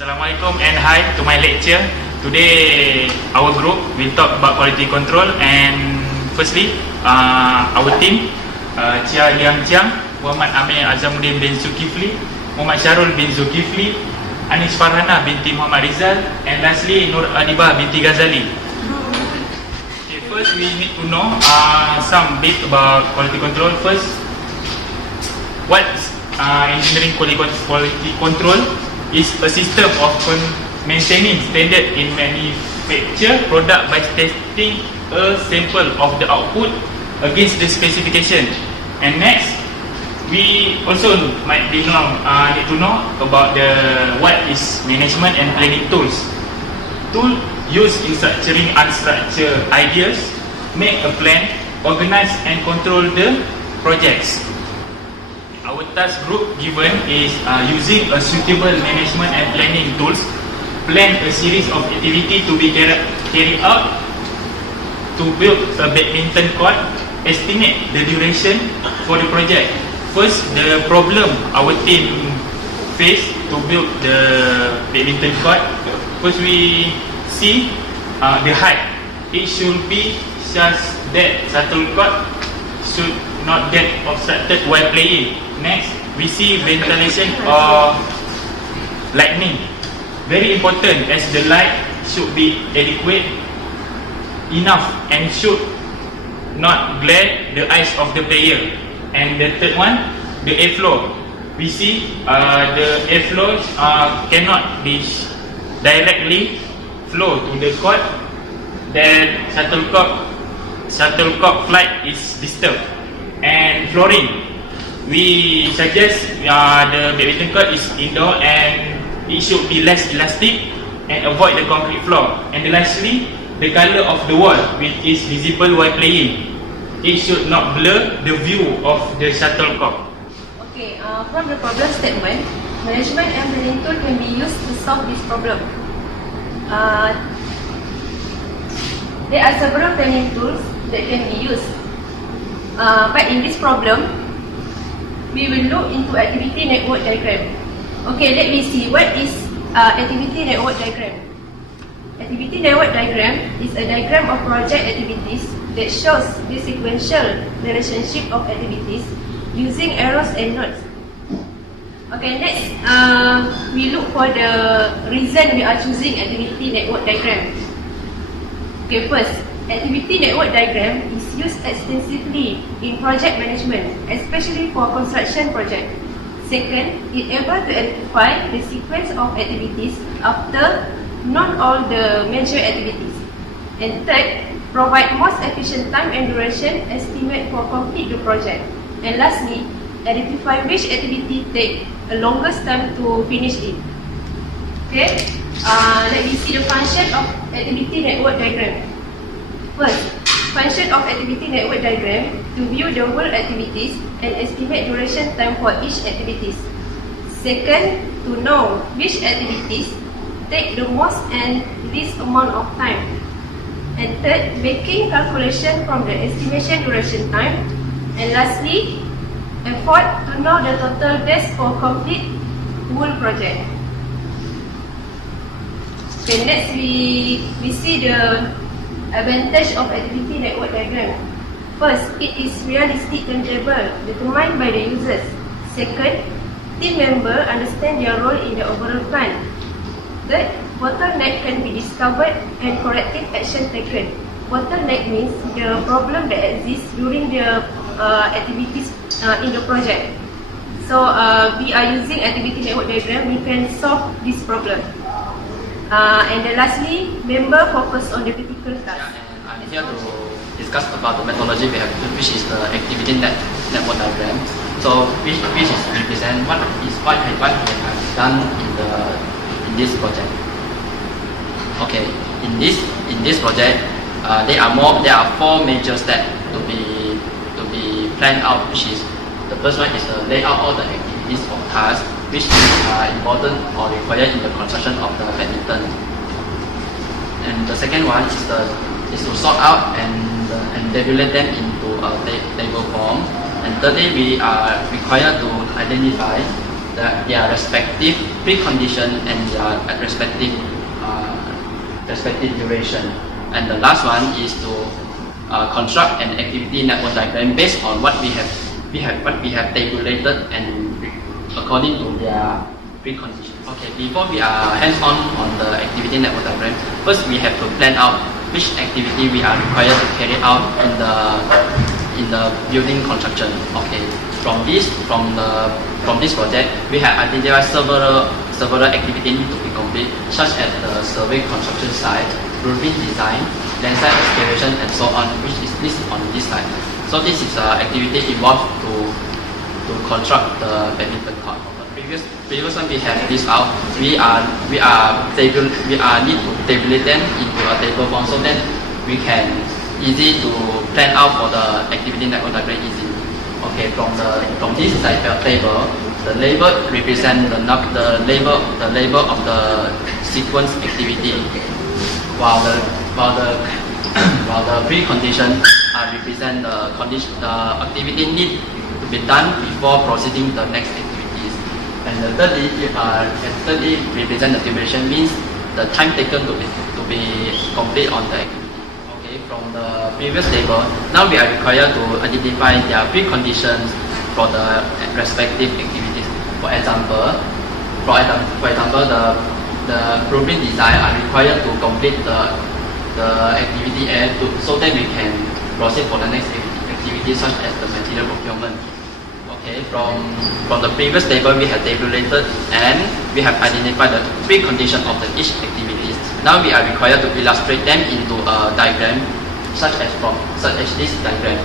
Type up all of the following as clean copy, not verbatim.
Assalamualaikum and hi to my lecture. Today our group will talk about quality control, and firstly our team, Chia Liang Chiang, Muhammad Amir Azamuddin bin Zulkifli, Muhammad Syarul bin Zulkifli, Anis Farhana binti Muhammad Rizal, and lastly Nur Adibah binti Ghazali. Okay, first we need to know some bit about quality control. First, what engineering quality control is a system of maintaining standard in manufacture product by testing a sample of the output against the specification. And next, we also need to know about what is management and planning tools. Tool used in structuring unstructured ideas, make a plan, organize and control the projects. Our task group given is using a suitable management and planning tools, plan a series of activities to be carried out to build a badminton court, estimate the duration for the project. First, the problem our team faced to build the badminton court. First, we see the height. It should be such that shuttlecock should not get obstructed while playing. Next, we see ventilation or lighting. Very important, as the light should be adequate enough and should not glare the eyes of the player. And the third one, the airflow. We see the airflow cannot be directly flow to the court. Then shuttlecock flight is disturbed. And flooring, we suggest the badminton court is indoor and it should be less elastic and avoid the concrete floor. And lastly, the color of the wall, which is visible while playing. It should not blur the view of the shuttlecock. Okay, from the problem statement, management and planning tool can be used to solve this problem. There are several planning tools that can be used. But in this problem, we will look into activity network diagram. Okay, let me see what is activity network diagram. Activity network diagram is a diagram of project activities that shows the sequential relationship of activities using arrows and nodes. Okay, next we look for the reason we are choosing activity network diagram. Okay, first, activity network diagram is used extensively in project management, especially for construction projects. Second, it able to identify the sequence of activities after not all the major activities. And third, provide most efficient time and duration estimate for complete the project. And lastly, identify which activity take the longest time to finish it. Okay, let me see the function of activity network diagram. First, function of activity network diagram to view the whole activities and estimate duration time for each activities. Second, to know which activities take the most and least amount of time. And third, making calculation from the estimation duration time. And lastly, effort to know the total days for complete whole project. Okay, next we see the advantage of activity network diagram. First, it is realistic tangible, determined by the users. Second, team members understand their role in the overall plan. Third, bottleneck can be discovered and corrective action taken. Bottleneck means the problem that exists during the activities in the project. So we are using activity network diagram, we can solve this problem. And then lastly, member focus on the critical task. I'm here to discuss about the methodology we have, which is the activity network diagram. So which is represent what we have done in this project. Okay, in this project, there are four major steps to be planned out. Which is the first one is to lay out all the activities or tasks which are important or required in the construction of the badminton. And the second one is to sort out and tabulate them into a table form. And thirdly, we are required to identify their respective precondition and their respective duration. And the last one is to construct an activity network diagram based on what we have tabulated and according to their preconditions. Okay, before we are hands-on on the activity network diagram, first we have to plan out which activity we are required to carry out in the building construction. Okay, from this project, we have identified several activities need to be complete, such as the survey construction site, blueprint design, landside excavation, and so on, which is listed on this slide. So this is activity involved to construct the badminton court. Previous one we have this out. We need to tabulate them into a table form so that we can easy to plan out for the activity network diagram easily. Okay, from this table, the label represent the label of the sequence activity, while the precondition represent the activity need to be done before proceeding the next activities. And the thirdly represent the duration, means the time taken to be complete on the activity. Okay, from the previous table, now we are required to identify their preconditions for the respective activities. For example, the blueprint design are required to complete the activity A so that we can proceed for the next activity such as the material procurement. Okay, from the previous table we have tabulated and we have identified the precondition of each activities. Now we are required to illustrate them into a diagram such as this diagram.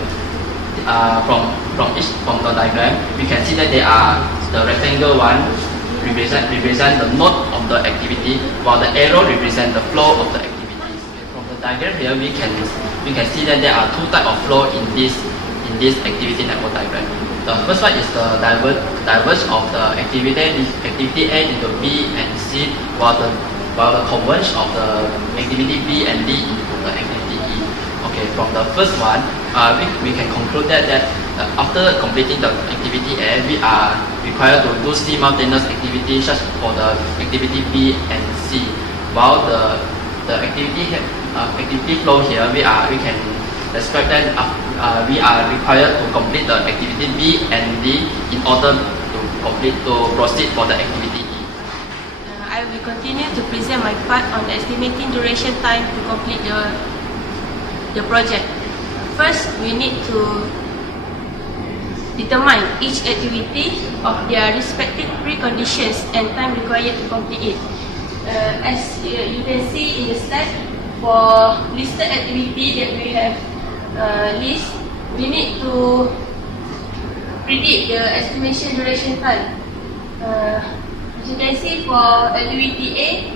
From the diagram, we can see that they are the rectangle one represent the node of the activity, while the arrow represent the flow of the activities. From the diagram here, we can see that there are two types of flow in this activity network diagram. The first one is the diverge of the activity A into B and C, while the converge of the activity B and D into the activity E. Okay, from the first one, we can conclude that after completing the activity A, we are required to do simultaneous activities such for the activity B and C, while the activity flow here we can describe that we are required to complete the activity B and D in order to proceed for the activity E. I will continue to present my part on estimating duration time to complete the project. First, we need to determine each activity of their respective preconditions and time required to complete it. As you can see in the slide, for listed activity that we have we need to predict the estimation duration time. As you can see, for activity A,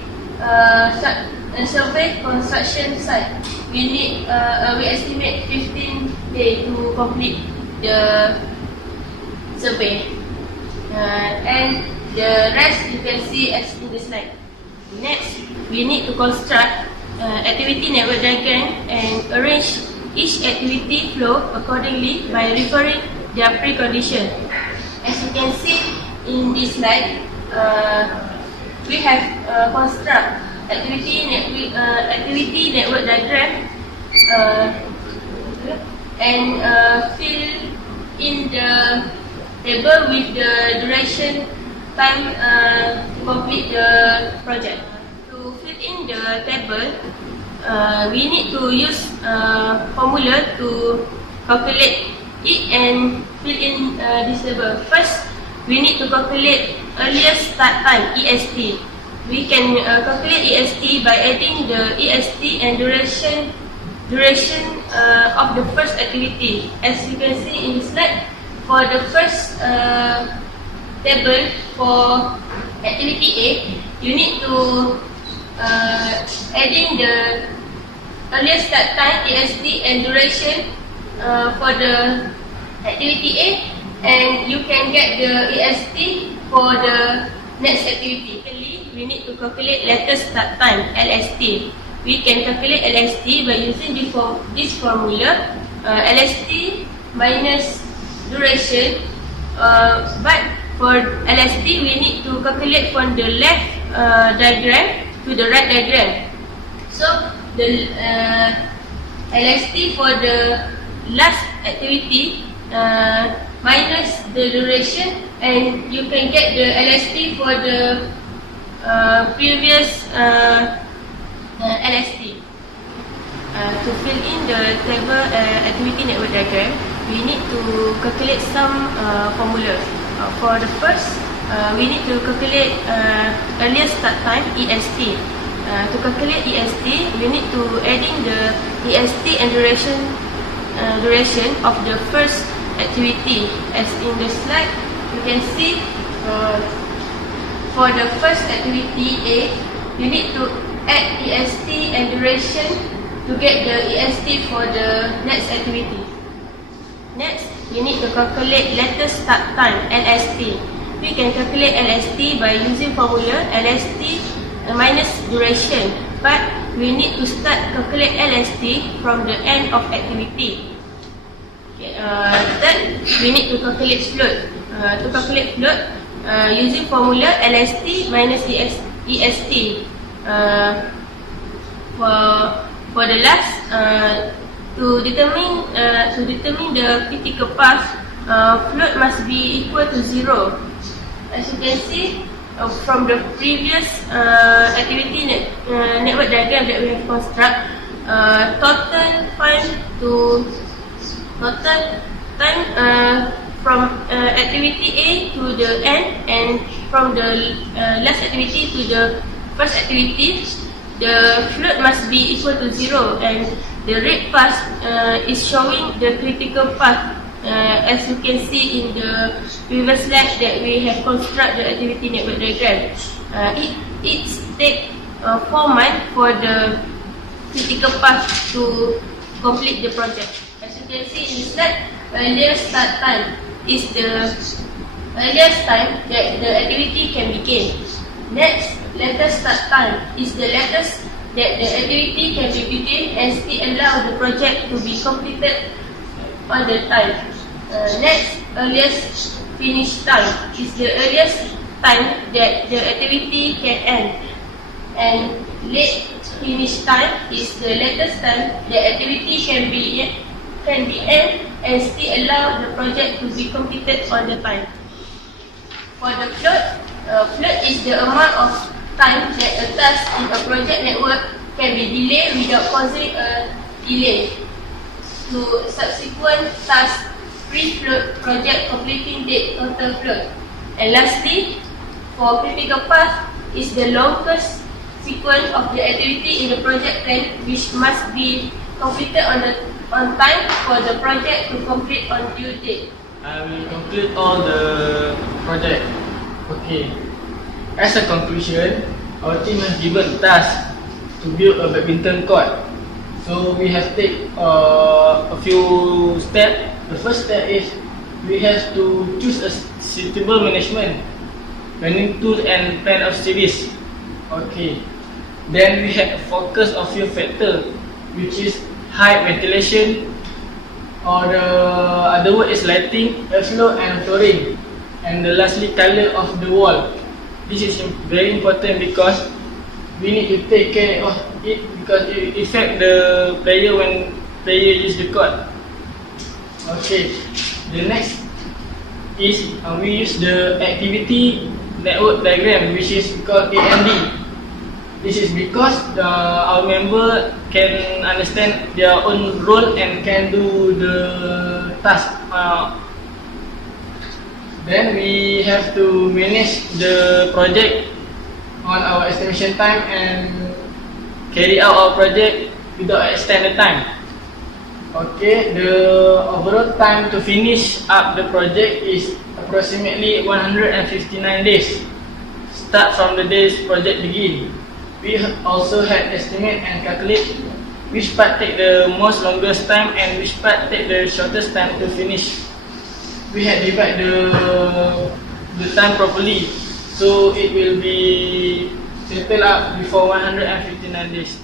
survey construction site, we estimate 15 days to complete the survey, and the rest you can see as in the slide. Next, we need to construct activity network diagram and arrange each activity flow accordingly by referring their precondition. As you can see in this slide, we have construct activity network diagram and fill in the table with the duration time to complete the project. To fill in the table, we need to use formula to calculate it and fill in this table. First, we need to calculate earliest start time, EST. We can calculate EST by adding the EST and duration of the first activity. As you can see in the slide, for the first table for activity A, you need to adding the earliest start time, EST and duration for the activity A, and you can get the EST for the next activity. We need to calculate latest start time, LST. We can calculate LST by using this formula, LST minus duration, but For LST, we need to calculate from the left diagram to the right diagram. So the LST for the last activity minus the duration, and you can get the LST for the previous LST. To fill in the table activity network diagram, we need to calculate some formula. For the first, we need to calculate earliest start time, EST. To calculate EST, we need to add in the EST and duration of the first activity. As in the slide, you can see for the first activity A, you need to add EST and duration to get the EST for the next activity. Next, we need to calculate latest start time, LST. We can calculate LST by using formula LST minus duration, but we need to start calculate LST from the end of activity. Okay, then we need to calculate float. To calculate float, using formula LST minus EST. For the last, to determine the critical path, float must be equal to 0. As you can see from the previous activity network diagram that we have constructed, total time from activity A to the end, and from the last activity to the first activity, the float must be equal to 0, and the red path is showing the critical path. As you can see in the previous slide that we have constructed the activity network diagram. It takes 4 months for the critical path to complete the project. As you can see in the slide, earliest start time is the earliest time that the activity can begin. Next, latest start time is the latest that the activity can be begin and still allow the project to be completed on the time. Next, earliest finish time is the earliest time that the activity can end, and late finish time is the latest time the activity can be end and still allow the project to be completed on the time. For the float, float is the amount of time that a task in a project network can be delayed without causing a delay to subsequent tasks. Pre-float project completing date total float. And lastly, for critical path is the longest sequence of the activity in the project plan, which must be completed on time for the project to complete on due date. I will conclude all the project. Okay. As a conclusion, our team has given task to build a badminton court. So we have take a few steps. The first step is we have to choose a suitable management, planning tools and plan of series. Okay. Then we have focus on few factors, which is height, ventilation, or the other word is lighting, airflow and flooring. And the lastly, color of the wall. This is very important because we need to take care of it because it affects the player when player use the court. Okay, the next is we use the activity network diagram, which is called AND. This is because our member can understand their own role and can do the task. Then we have to manage the project on our estimation time and carry out our project without extend the time. Okay, the overall time to finish up the project is approximately 159 days. Start from the days project begin. We also had estimate and calculate which part take the most longest time and which part take the shortest time to finish. We had divide the time properly, so it will be settled up before 159 days.